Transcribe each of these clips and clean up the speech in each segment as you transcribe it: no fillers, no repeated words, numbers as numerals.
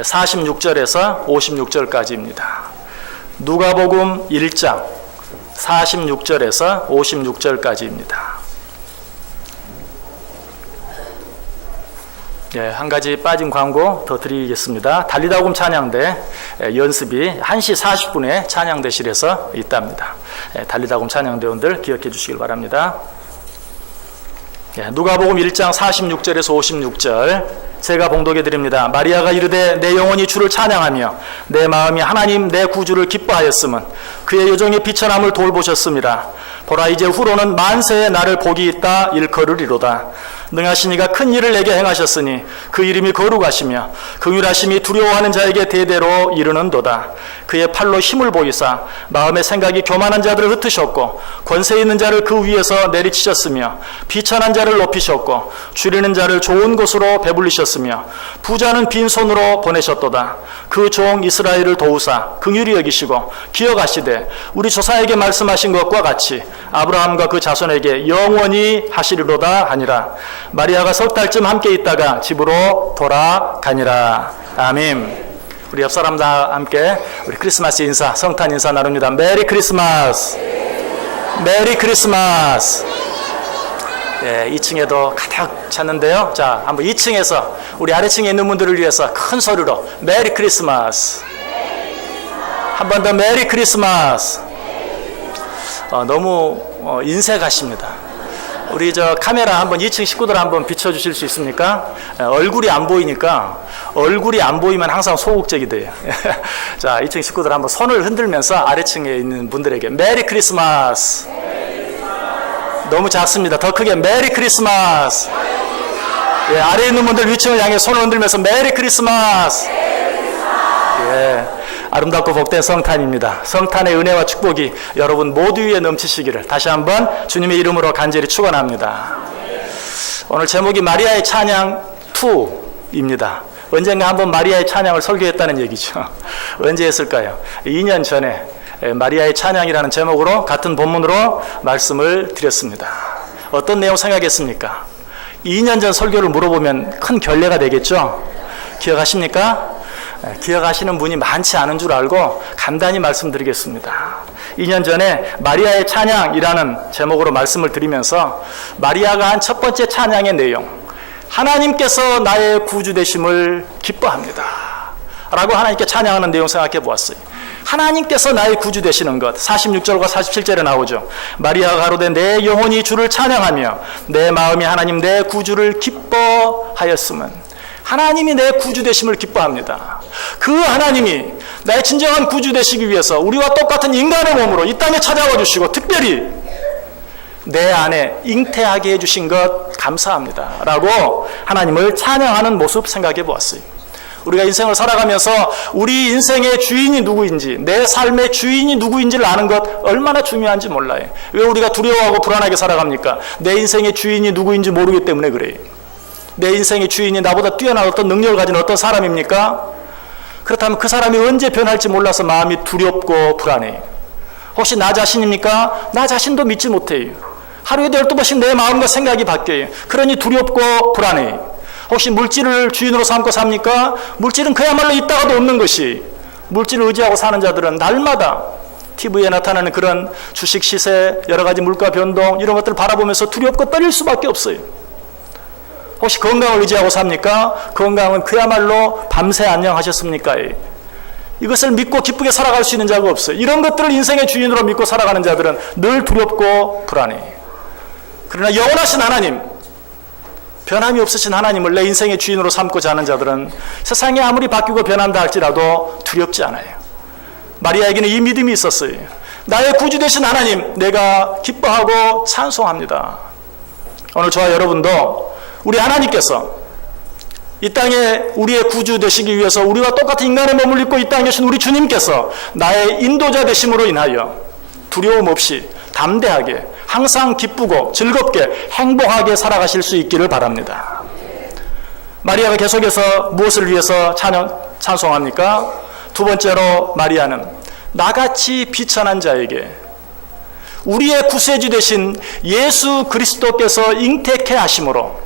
46절에서 56절까지입니다. 누가복음 1장 46절에서 56절까지입니다. 한 가지 빠진 광고 더 드리겠습니다. 달리다복음 찬양대 연습이 1시 40분에 찬양대실에서 있답니다. 달리다복음 찬양대원들 기억해 주시길 바랍니다. 누가복음 1장 46절에서 56절 제가 봉독해 드립니다. 마리아가 이르되 내 영혼이 주를 찬양하며 내 마음이 하나님 내 구주를 기뻐하였음은 그의 여종의 비천함을 돌보셨음이라. 보라 이제 후로는 만세에 나를 복이 있다 일컬으리로다. 능하신 이가 큰 일을 내게 행하셨으니 그 이름이 거룩하시며 긍휼하심이 두려워하는 자에게 대대로 이르는도다. 그의 팔로 힘을 보이사 마음의 생각이 교만한 자들을 흩으셨고 권세 있는 자를 그 위에서 내리치셨으며 비천한 자를 높이셨고 줄이는 자를 좋은 곳으로 배불리셨으며 부자는 빈손으로 보내셨도다. 그 종 이스라엘을 도우사 긍휼히 여기시고 기억하시되 우리 조상에게 말씀하신 것과 같이 아브라함과 그 자손에게 영원히 하시리로다 하니라. 마리아가 석 달쯤 함께 있다가 집으로 돌아가니라. 아멘. 우리 옆 사람 다 함께 우리 크리스마스 인사, 성탄 인사 나눕니다. 메리 크리스마스. 메리 크리스마스. 2층에도 가득 찼는데요. 자, 한번 2층에서 우리 아래층에 있는 분들을 위해서 큰 소리로 메리 크리스마스. 한 번 더 메리 크리스마스. 너무 인색하십니다. 우리 저 카메라 한번 2층 식구들 한번 비춰주실 수 있습니까? 얼굴이 안 보이니까 얼굴이 안 보이면 항상 소극적이 돼요. 자, 2층 식구들 한번 손을 흔들면서 아래층에 있는 분들에게 메리 크리스마스. 너무 작습니다. 더 크게 메리 크리스마스. 아래에 있는 분들 위층을 향해 손을 흔들면서 메리 크리스마스. 아름답고 복된 성탄입니다. 성탄의 은혜와 축복이 여러분 모두 위에 넘치시기를 다시 한번 주님의 이름으로 간절히 축원합니다. 오늘 제목이 마리아의 찬양 2입니다. 언젠가 한번 마리아의 찬양을 설교했다는 얘기죠. 언제 했을까요? 2년 전에 마리아의 찬양이라는 제목으로 같은 본문으로 말씀을 드렸습니다. 어떤 내용 생각했습니까? 2년 전 설교를 물어보면 큰 결례가 되겠죠? 기억하십니까? 기억하시는 분이 많지 않은 줄 알고 간단히 말씀드리겠습니다. 2년 전에 마리아의 찬양이라는 제목으로 말씀을 드리면서 마리아가 한 첫 번째 찬양의 내용, 하나님께서 나의 구주 되심을 기뻐합니다 라고 하나님께 찬양하는 내용 생각해 보았어요. 하나님께서 나의 구주 되시는 것, 46절과 47절에 나오죠. 마리아가 가로되 내 영혼이 주를 찬양하며 내 마음이 하나님 내 구주를 기뻐하였음은, 하나님이 내 구주 되심을 기뻐합니다. 그 하나님이 나의 진정한 구주 되시기 위해서 우리와 똑같은 인간의 몸으로 이 땅에 찾아와 주시고 특별히 내 안에 잉태하게 해주신 것 감사합니다 라고 하나님을 찬양하는 모습 생각해 보았어요. 우리가 인생을 살아가면서 우리 인생의 주인이 누구인지, 내 삶의 주인이 누구인지를 아는 것 얼마나 중요한지 몰라요. 왜 우리가 두려워하고 불안하게 살아갑니까? 내 인생의 주인이 누구인지 모르기 때문에 그래요. 내 인생의 주인이 나보다 뛰어난 어떤 능력을 가진 어떤 사람입니까? 그렇다면 그 사람이 언제 변할지 몰라서 마음이 두렵고 불안해요. 혹시 나 자신입니까? 나 자신도 믿지 못해요. 하루에도 12번씩 내 마음과 생각이 바뀌어요. 그러니 두렵고 불안해요. 혹시 물질을 주인으로 삼고 삽니까? 물질은 그야말로 있다가도 없는 것이, 물질을 의지하고 사는 자들은 날마다 TV에 나타나는 그런 주식 시세, 여러 가지 물가 변동 이런 것들을 바라보면서 두렵고 떨릴 수밖에 없어요. 혹시 건강을 의지하고 삽니까? 건강은 그야말로 밤새 안녕하셨습니까? 이것을 믿고 기쁘게 살아갈 수 있는 자가 없어요. 이런 것들을 인생의 주인으로 믿고 살아가는 자들은 늘 두렵고 불안해. 그러나 영원하신 하나님, 변함이 없으신 하나님을 내 인생의 주인으로 삼고자 하는 자들은 세상이 아무리 바뀌고 변한다 할지라도 두렵지 않아요. 마리아에게는 이 믿음이 있었어요. 나의 구주 되신 하나님, 내가 기뻐하고 찬송합니다. 오늘 저와 여러분도 우리 하나님께서 이 땅에 우리의 구주 되시기 위해서 우리와 똑같은 인간의 몸을 입고 이 땅에 계신 우리 주님께서 나의 인도자 되심으로 인하여 두려움 없이 담대하게 항상 기쁘고 즐겁게 행복하게 살아가실 수 있기를 바랍니다. 마리아가 계속해서 무엇을 위해서 찬송합니까? 두 번째로 마리아는 나같이 비천한 자에게 우리의 구세주 되신 예수 그리스도께서 잉태케 하심으로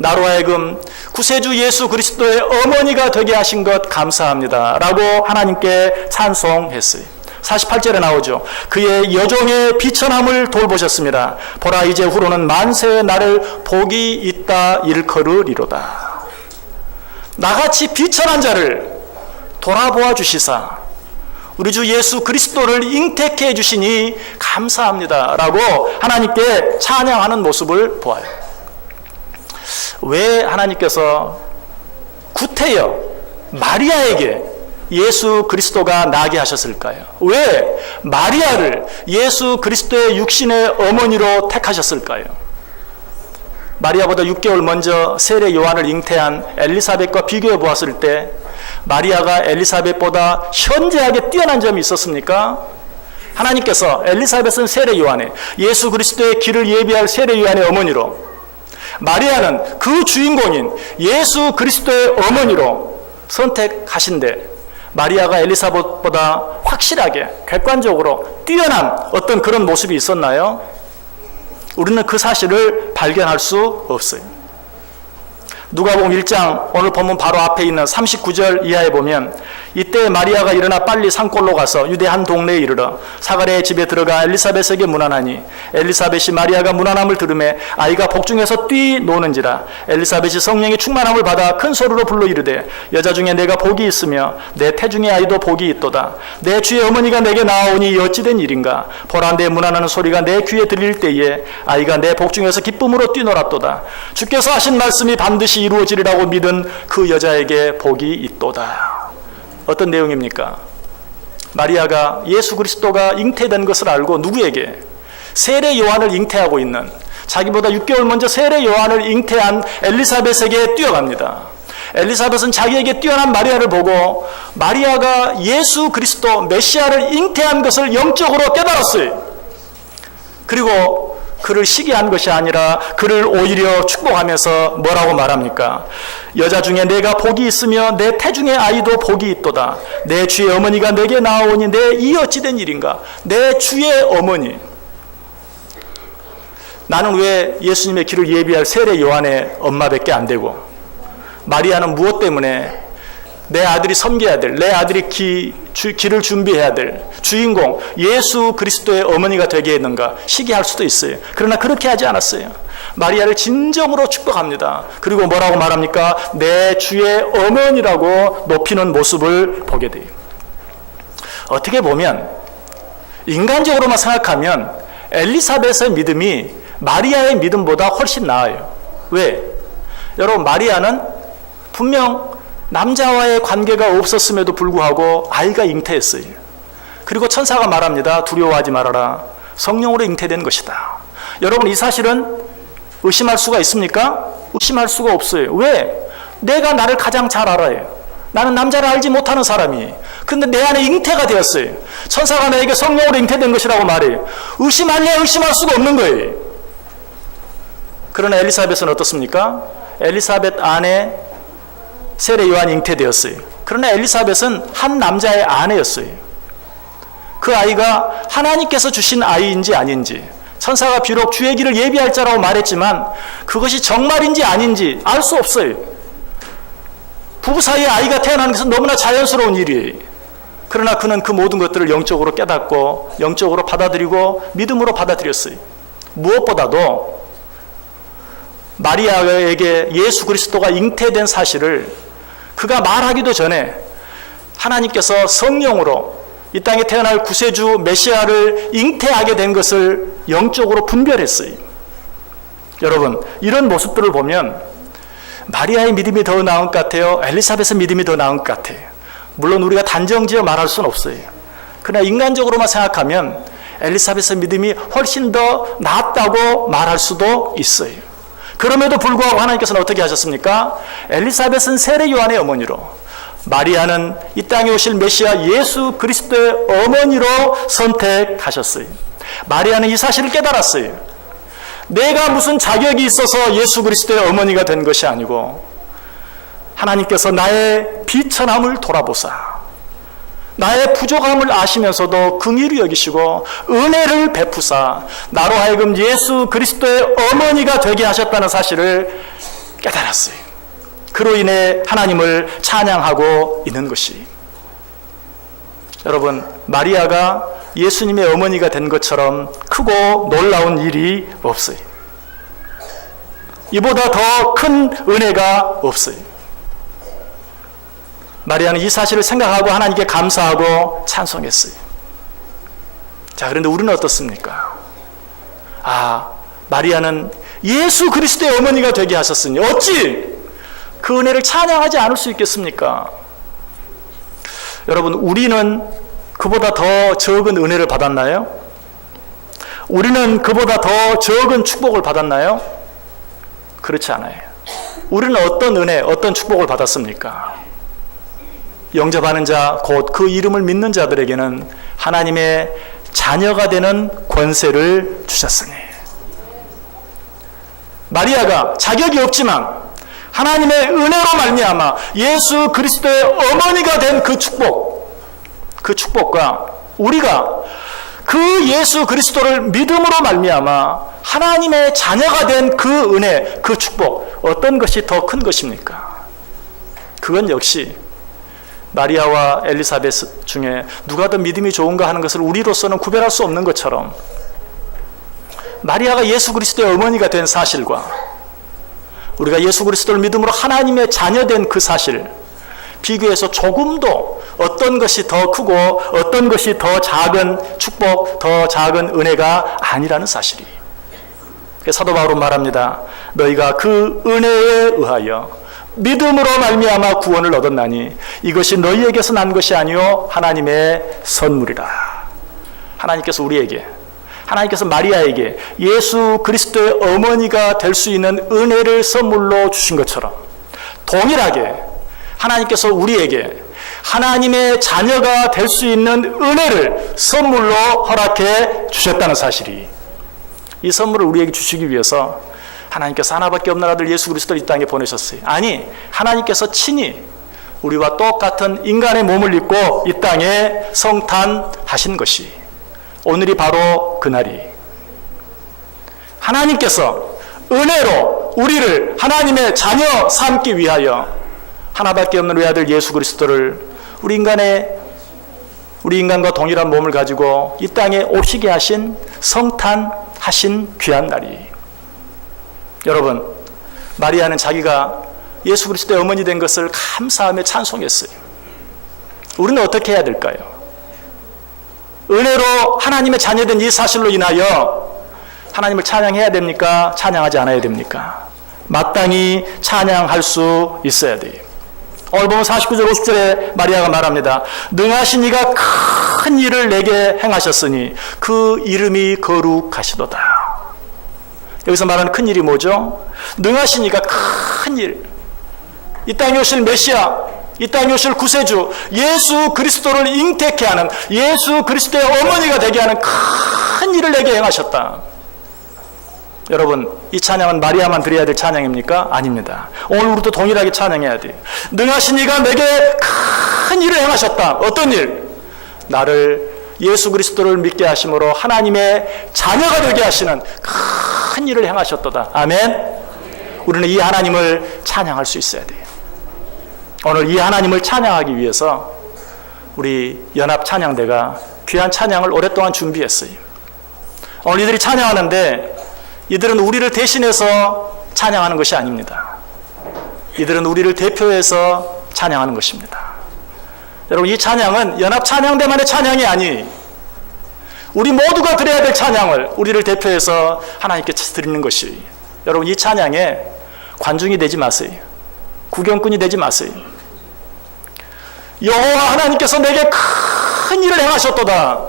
나로 하여금 구세주 예수 그리스도의 어머니가 되게 하신 것 감사합니다 라고 하나님께 찬송했어요. 48절에 나오죠. 그의 여종의 비천함을 돌보셨습니다. 보라 이제 후로는 만세의 나를 복이 있다 일컬으리로다. 나같이 비천한 자를 돌아보아 주시사 우리 주 예수 그리스도를 잉태케 해주시니 감사합니다 라고 하나님께 찬양하는 모습을 보아요. 왜 하나님께서 구태여 마리아에게 예수 그리스도가 나게 하셨을까요? 왜 마리아를 예수 그리스도의 육신의 어머니로 택하셨을까요? 마리아보다 6개월 먼저 세례 요한을 잉태한 엘리사벳과 비교해 보았을 때 마리아가 엘리사벳보다 현저하게 뛰어난 점이 있었습니까? 하나님께서 엘리사벳은 세례 요한에 예수 그리스도의 길을 예비할 세례 요한의 어머니로, 마리아는 그 주인공인 예수 그리스도의 어머니로 선택하신데 마리아가 엘리사벳보다 확실하게 객관적으로 뛰어난 어떤 그런 모습이 있었나요? 우리는 그 사실을 발견할 수 없어요. 누가복음 1장 오늘 본문 바로 앞에 있는 39절 이하에 보면 이때 마리아가 일어나 빨리 산골로 가서 유대 한 동네에 이르러 사가랴의 집에 들어가 엘리사벳에게 문안하니 엘리사벳이 마리아가 문안함을 들으매 아이가 복중에서 뛰노는지라. 엘리사벳이 성령의 충만함을 받아 큰 소리로 불러 이르되 여자 중에 내가 복이 있으며 내 태중의 아이도 복이 있도다. 내 주의 어머니가 내게 나아오니 어찌된 일인가. 보라 내 문안하는 소리가 내 귀에 들릴 때에 아이가 내 복중에서 기쁨으로 뛰놀았도다. 주께서 하신 말씀이 반드시 이루어지리라고 믿은 그 여자에게 복이 있도다. 어떤 내용입니까? 마리아가 예수 그리스도가 잉태된 것을 알고 누구에게? 세례 요한을 잉태하고 있는, 자기보다 6개월 먼저 세례 요한을 잉태한 엘리사벳에게 뛰어갑니다. 엘리사벳은 자기에게 뛰어난 마리아를 보고 마리아가 예수 그리스도 메시아를 잉태한 것을 영적으로 깨달았어요. 그리고 그를 시기한 것이 아니라 그를 오히려 축복하면서 뭐라고 말합니까? 여자 중에 내가 복이 있으며 내 태중의 아이도 복이 있도다. 내 주의 어머니가 내게 나아오니 내 이 어찌된 일인가. 내 주의 어머니. 나는 왜 예수님의 길을 예비할 세례 요한의 엄마밖에 안 되고, 마리아는 무엇 때문에 내 아들이 섬겨야 될, 내 아들이 길을 준비해야 될 주인공 예수 그리스도의 어머니가 되게 했는가 시기할 수도 있어요. 그러나 그렇게 하지 않았어요. 마리아를 진정으로 축복합니다. 그리고 뭐라고 말합니까? 내 주의 어머니라고 높이는 모습을 보게 돼요. 어떻게 보면 인간적으로만 생각하면 엘리사벳의 믿음이 마리아의 믿음보다 훨씬 나아요. 왜? 여러분, 마리아는 분명 남자와의 관계가 없었음에도 불구하고 아이가 잉태했어요. 그리고 천사가 말합니다. 두려워하지 말아라. 성령으로 잉태된 것이다. 여러분, 이 사실은 의심할 수가 있습니까? 의심할 수가 없어요. 왜? 내가 나를 가장 잘 알아요. 나는 남자를 알지 못하는 사람이. 근데 내 안에 잉태가 되었어요. 천사가 나에게 성령으로 잉태된 것이라고 말해요. 의심할래 의심할 수가 없는 거예요. 그러나 엘리사벳은 어떻습니까? 엘리사벳 안에 세례 요한이 잉태되었어요. 그러나 엘리사벳은 한 남자의 아내였어요. 그 아이가 하나님께서 주신 아이인지 아닌지, 천사가 비록 주의 길을 예비할 자라고 말했지만 그것이 정말인지 아닌지 알 수 없어요. 부부 사이에 아이가 태어나는 것은 너무나 자연스러운 일이에요. 그러나 그는 그 모든 것들을 영적으로 깨닫고 영적으로 받아들이고 믿음으로 받아들였어요. 무엇보다도 마리아에게 예수 그리스도가 잉태된 사실을 그가 말하기도 전에 하나님께서 성령으로 이 땅에 태어날 구세주 메시아를 잉태하게 된 것을 영적으로 분별했어요. 여러분, 이런 모습들을 보면 마리아의 믿음이 더 나은 것 같아요? 엘리사벳의 믿음이 더 나은 것 같아요? 물론 우리가 단정지어 말할 수는 없어요. 그러나 인간적으로만 생각하면 엘리사벳의 믿음이 훨씬 더 낫다고 말할 수도 있어요. 그럼에도 불구하고 하나님께서는 어떻게 하셨습니까? 엘리사벳은 세례 요한의 어머니로, 마리아는 이 땅에 오실 메시아 예수 그리스도의 어머니로 선택하셨어요. 마리아는 이 사실을 깨달았어요. 내가 무슨 자격이 있어서 예수 그리스도의 어머니가 된 것이 아니고 하나님께서 나의 비천함을 돌아보사 나의 부족함을 아시면서도 긍휼히 여기시고 은혜를 베푸사 나로 하여금 예수 그리스도의 어머니가 되게 하셨다는 사실을 깨달았어요. 그로 인해 하나님을 찬양하고 있는 것이. 여러분, 마리아가 예수님의 어머니가 된 것처럼 크고 놀라운 일이 없어요. 이보다 더 큰 은혜가 없어요. 마리아는 이 사실을 생각하고 하나님께 감사하고 찬송했어요. 자, 그런데 우리는 어떻습니까? 마리아는 예수 그리스도의 어머니가 되게 하셨으니 어찌 그 은혜를 찬양하지 않을 수 있겠습니까? 여러분, 우리는 그보다 더 적은 은혜를 받았나요? 우리는 그보다 더 적은 축복을 받았나요? 그렇지 않아요. 우리는 어떤 은혜, 어떤 축복을 받았습니까? 영접하는 자, 곧 그 이름을 믿는 자들에게는 하나님의 자녀가 되는 권세를 주셨으니. 마리아가 자격이 없지만 하나님의 은혜로 말미암아 예수 그리스도의 어머니가 된 그 축복과 우리가 그 예수 그리스도를 믿음으로 말미암아 하나님의 자녀가 된 그 은혜, 그 축복, 어떤 것이 더 큰 것입니까? 그건 역시 마리아와 엘리사벳 중에 누가 더 믿음이 좋은가 하는 것을 우리로서는 구별할 수 없는 것처럼 마리아가 예수 그리스도의 어머니가 된 사실과 우리가 예수 그리스도를 믿음으로 하나님의 자녀된 그 사실, 비교해서 조금도 어떤 것이 더 크고 어떤 것이 더 작은 축복, 더 작은 은혜가 아니라는 사실이. 사도 바울은 말합니다. 너희가 그 은혜에 의하여 믿음으로 말미암아 구원을 얻었나니 이것이 너희에게서 난 것이 아니요 하나님의 선물이라. 하나님께서 우리에게, 하나님께서 마리아에게 예수 그리스도의 어머니가 될 수 있는 은혜를 선물로 주신 것처럼 동일하게 하나님께서 우리에게 하나님의 자녀가 될 수 있는 은혜를 선물로 허락해 주셨다는 사실이, 이 선물을 우리에게 주시기 위해서 하나님께서 하나밖에 없는 아들 예수 그리스도를 이 땅에 보내셨어요. 아니, 하나님께서 친히 우리와 똑같은 인간의 몸을 입고 이 땅에 성탄하신 것이 오늘이 바로 그날이, 하나님께서 은혜로 우리를 하나님의 자녀 삼기 위하여 하나밖에 없는 외아들 예수 그리스도를 우리 인간과 동일한 몸을 가지고 이 땅에 오시게 하신, 성탄하신 귀한 날이. 여러분, 마리아는 자기가 예수 그리스도의 어머니 된 것을 감사하며 찬송했어요. 우리는 어떻게 해야 될까요? 은혜로 하나님의 자녀된 이 사실로 인하여 하나님을 찬양해야 됩니까? 찬양하지 않아야 됩니까? 마땅히 찬양할 수 있어야 돼요. 오늘 보면 49절 50절에 마리아가 말합니다. 능하신 이가 큰 일을 내게 행하셨으니 그 이름이 거룩하시도다. 여기서 말하는 큰 일이 뭐죠? 능하신 이가 큰 일, 이 땅에 오실 메시아, 이 땅에 오실 구세주 예수 그리스도를 잉태케 하는, 예수 그리스도의 어머니가 되게 하는 큰 일을 내게 행하셨다. 여러분, 이 찬양은 마리아만 드려야 될 찬양입니까? 아닙니다. 오늘 우리도 동일하게 찬양해야 돼요. 능하신 이가 내게 큰 일을 행하셨다. 어떤 일? 나를 예수 그리스도를 믿게 하심으로 하나님의 자녀가 되게 하시는 큰 일을 행하셨도다. 아멘. 우리는 이 하나님을 찬양할 수 있어야 돼요. 오늘 이 하나님을 찬양하기 위해서 우리 연합 찬양대가 귀한 찬양을 오랫동안 준비했어요. 오늘 이들이 찬양하는데 이들은 우리를 대신해서 찬양하는 것이 아닙니다. 이들은 우리를 대표해서 찬양하는 것입니다. 여러분, 이 찬양은 연합 찬양대만의 찬양이 아니, 우리 모두가 드려야 될 찬양을 우리를 대표해서 하나님께 드리는 것이. 여러분, 이 찬양에 관중이 되지 마세요. 구경꾼이 되지 마세요. 여호와 하나님께서 내게 큰 일을 행하셨도다.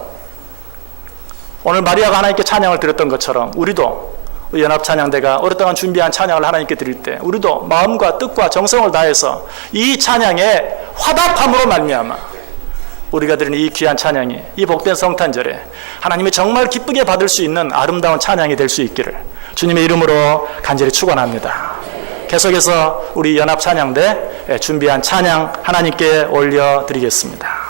오늘 마리아가 하나님께 찬양을 드렸던 것처럼 우리도 연합찬양대가 오랫동안 준비한 찬양을 하나님께 드릴 때 우리도 마음과 뜻과 정성을 다해서 이 찬양에 화답함으로 말미암아 우리가 드리는 이 귀한 찬양이 이 복된 성탄절에 하나님이 정말 기쁘게 받을 수 있는 아름다운 찬양이 될 수 있기를 주님의 이름으로 간절히 축원합니다. 계속해서 우리 연합찬양대 준비한 찬양 하나님께 올려드리겠습니다.